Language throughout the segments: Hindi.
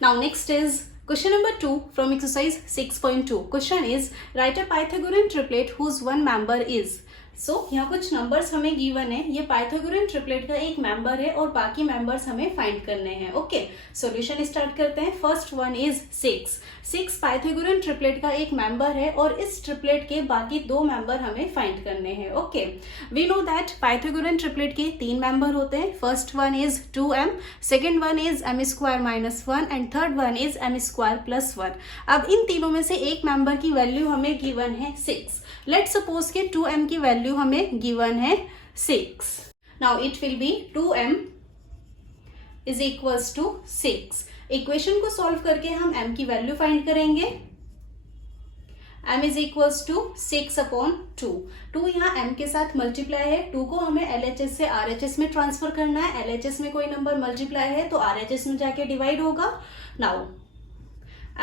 Now next is question number 2 from exercise 6.2. Question is write a Pythagorean triplet whose one member is. यहाँ कुछ नंबर्स हमें गिवन है, ये पाइथागोरियन ट्रिपलेट का एक मेंबर है और बाकी मेंबर्स हमें फाइंड करने हैं. ओके, सॉल्यूशन स्टार्ट करते हैं. First one is 6 Pythagorean triplet का एक मेंबर है और इस ट्रिपलेट के बाकी दो मेंबर हमें फाइंड करने हैं. Okay, we know that Pythagorean triplet के 3 मेंबर होते हैं. First one is 2m, second one is m² - 1 and third one is m² + 1. अब इन तीनों में से एक मेंबर की वैल्यू हमें गिवन है 6. लेट्स सपोज के 2m की वैल्यू हमें गिवन है 6. Now it will be 2m is equals to 6. Equation को सॉल्व करके हम m की वैल्यू फाइंड करेंगे. m is equals to 6/2. 2 यहाँ m के साथ मल्टीप्लाई है. 2 को हमें LHS से RHS में ट्रांसफर करना है. LHS में कोई नंबर मल्टीप्लाई है तो RHS में जाके डिवाइड होगा. Now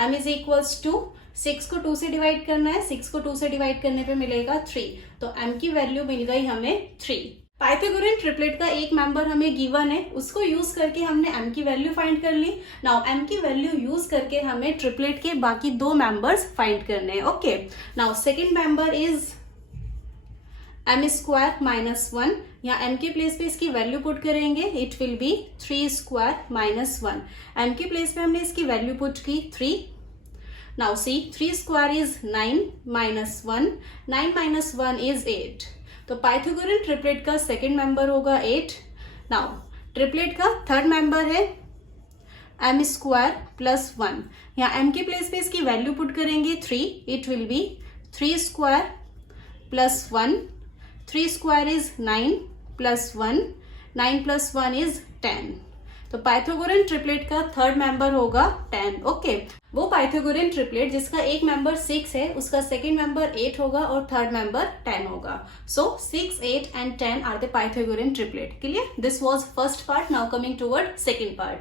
m is equals to 6 को 2 से डिवाइड करना है. 6 को 2 से डिवाइड करने पे मिलेगा 3. तो m की वैल्यू मिल गई हमें 3. पाइथागोरियन ट्रिपलेट का एक मेंबर हमें गिवन है, उसको यूज करके हमने m की वैल्यू फाइंड कर ली. नाउ m की वैल्यू यूज करके हमें ट्रिपलेट के बाकी दो मेंबर्स फाइंड करने हैं. Okay, now second member is m² - 1. यहाँ m के प्लेस पे इसकी वैल्यू पुट करेंगे. It will B 3² - 1. m के प्लेस पे हमने इसकी वैल्यू पुट की 3. Now see 3² is 9 - 1. 9 - 1 is 8. तो पाइथागोरियन ट्रिपलेट का सेकेंड मेंबर होगा 8. नाउ ट्रिपलेट का थर्ड मेंबर है m² + 1. यहाँ m के प्लेस पे इसकी वैल्यू पुट करेंगे 3. It will B 3² + 1. 3² is 9 + 1. 9 + 1 is 10. तो पाइथागोरियन ट्रिपलेट का थर्ड मेंबर होगा 10. ओके, वो पाइथागोरियन ट्रिपलेट जिसका एक मेंबर 6 है, उसका सेकेंड मेंबर 8 होगा और थर्ड मेंबर 10 होगा. So 6, 8 and 10 are the Pythagorean triplet. Clear? This was first part. Now coming toward second part.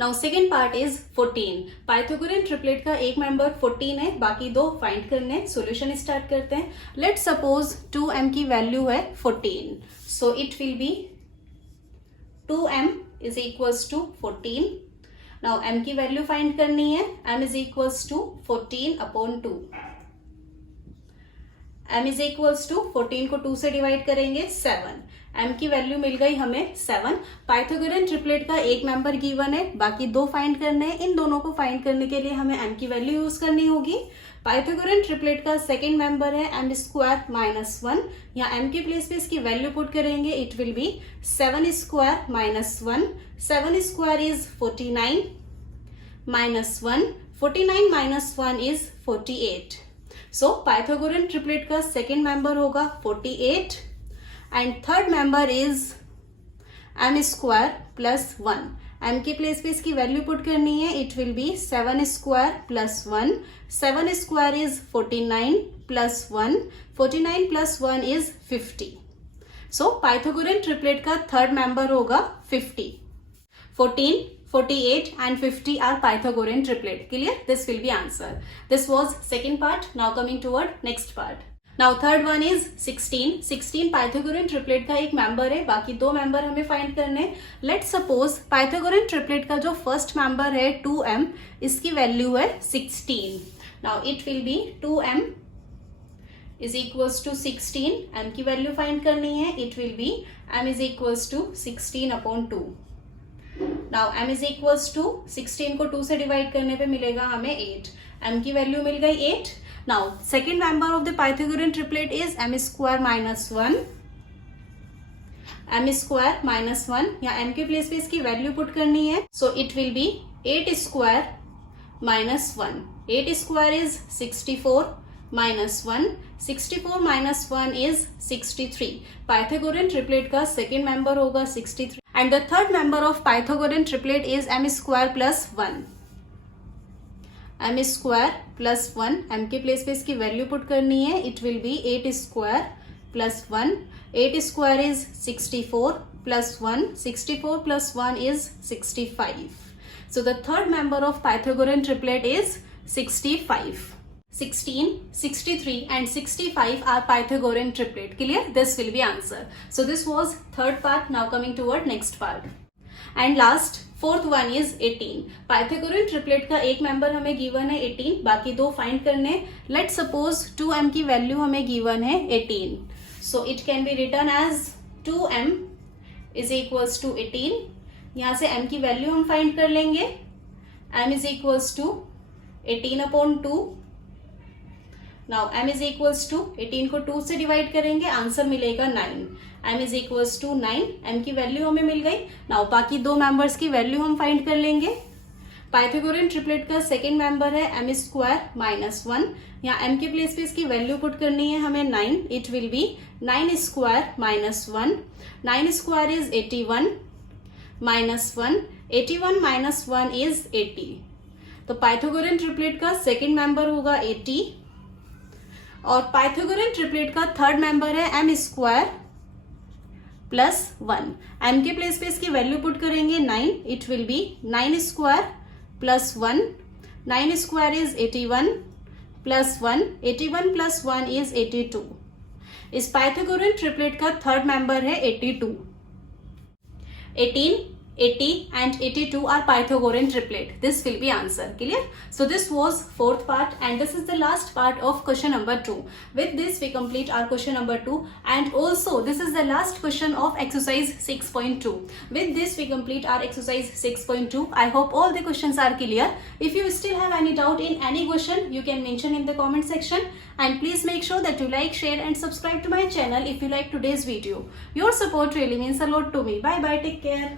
Now second part is 14. Pythagorean triplet का एक मेंबर 14 है, बाकी दो फाइंड करने. सॉल्यूशन स्टार्ट करते हैं. लेट्स सपोज 2m की वैल्यू है 14. So it will be 2m is equals to 14. Now m की वैल्यू फाइंड करनी है. m is equals to 14/2. m is equals to 14 को 2 से डिवाइड करेंगे 7. m की वैल्यू मिल गई हमें 7. पाइथागोरियन ट्रिपलेट का एक मेंबर गिवन है, बाकी दो फाइंड करने हैं. इन दोनों को फाइंड करने के लिए हमें m की वैल्यू यूज करनी होगी. पाइथागोरियन ट्रिपलेट का सेकेंड मेंबर है m² - 1. यहाँ m के प्लेस पे इसकी वैल्यू पुट करेंगे. It will B 7² - 1. 7² is 49 - 1. 49 - 1 is 48. So Pythagorean triplet का सेकेंड मेंबर होगा 48 and third member is m² + 1. m के प्लेस पे इसकी वैल्यू पुट करनी है. It will B 7² + 1. 7² is 49 + 1. 49 + 1 is 50. So Pythagorean triplet का थर्ड मेंबर होगा 50. 14, 48 and 50 are Pythagorean triplet. Clear? This will be answer. This was second part. Now coming toward next part. Now third one is 16. 16 Pythagorean triplet का एक मेंबर है, बाकी दो मेंबर हमें फाइंड करने. Let's suppose Pythagorean triplet का जो फर्स्ट मेंबर है 2m, इसकी वैल्यू है 16. Now it will be 2m is equals to 16. m की वैल्यू फाइंड करनी है. It will be m is equals to 16/2. Now m is equals to 16 को 2 से डिवाइड करने पे मिलेगा हमें 8. m की वैल्यू मिल गई 8. Now second member of the Pythagorean triplet is m² - 1. m² - 1. यहाँ m के प्लेस पे इसकी वैल्यू पुट करनी है. So it will be 8² - 1. 8² is 64 - 1. 64 - 1 is 63. Pythagorean triplet का सेकेंड मेंबर होगा 63. And the third member of Pythagorean triplet is m² + 1. m² + 1. m के प्लेस पे इसकी वैल्यू पुट करनी है. It will be 8² + 1. 8² is 64 + 1. 64 + 1 is 65. So the third member of Pythagorean triplet is 65. 16, 63 and 65 are Pythagorean triplet. Clear? This will be answer. So this was third part. Now coming toward next part. And last fourth one is 18। Pythagorean triplet का एक मेंबर हमें गिवन है 18, बाकी दो फाइंड करने। लेट सपोज 2m की वैल्यू हमें गिवन है 18, so it can be written as 2m is equals to 18। यहां से m की वैल्यू हम फाइंड कर लेंगे, m is equals to 18/2। Now m is equals to 18 को 2 से डिवाइड करेंगे, आंसर मिलेगा 9। m is equals to 9, m की वैल्यू हमें मिल गई। नाउ बाकी दो मेंबर्स की वैल्यू हम फाइंड कर लेंगे। पाइथागोरन ट्रिपलेट का सेकेंड मेंबर है m स्क्वायर माइनस 1। यहाँ m के प्लेस पे इसकी वैल्यू पुट करनी है हमें 9। It will B 9 square minus 1। 9 square is 81 minus 1। 81 minus 1 is 80। तो पाइथागोरन ट्रिपलेट का सेकेंड मेंबर होगा 80 और पाइथागोरन ट्रिपलेट का थर्ड मेंबर है m स्क्वायर प्लस 1। m के प्लेस पे इसकी वैल्यू पुट करेंगे 9। It will B 9 square plus 1। 9 square is 81 plus 1। 81 plus 1 is 82। इस पाइथागोरन ट्रिपलेट का थर्ड मेंबर है 82। 18, 80 and 82 are Pythagorean triplet. This will be answer. Clear? So this was fourth part and this is the last part of question number 2. With this we complete our question number 2 and also this is the last question of exercise 6.2. With this we complete our exercise 6.2. I hope all the questions are clear. If you still have any doubt in any question, you can mention in the comment section and please make sure that you like, share and subscribe to my channel if you like today's video. Your support really means a lot to me. Bye bye. Take care.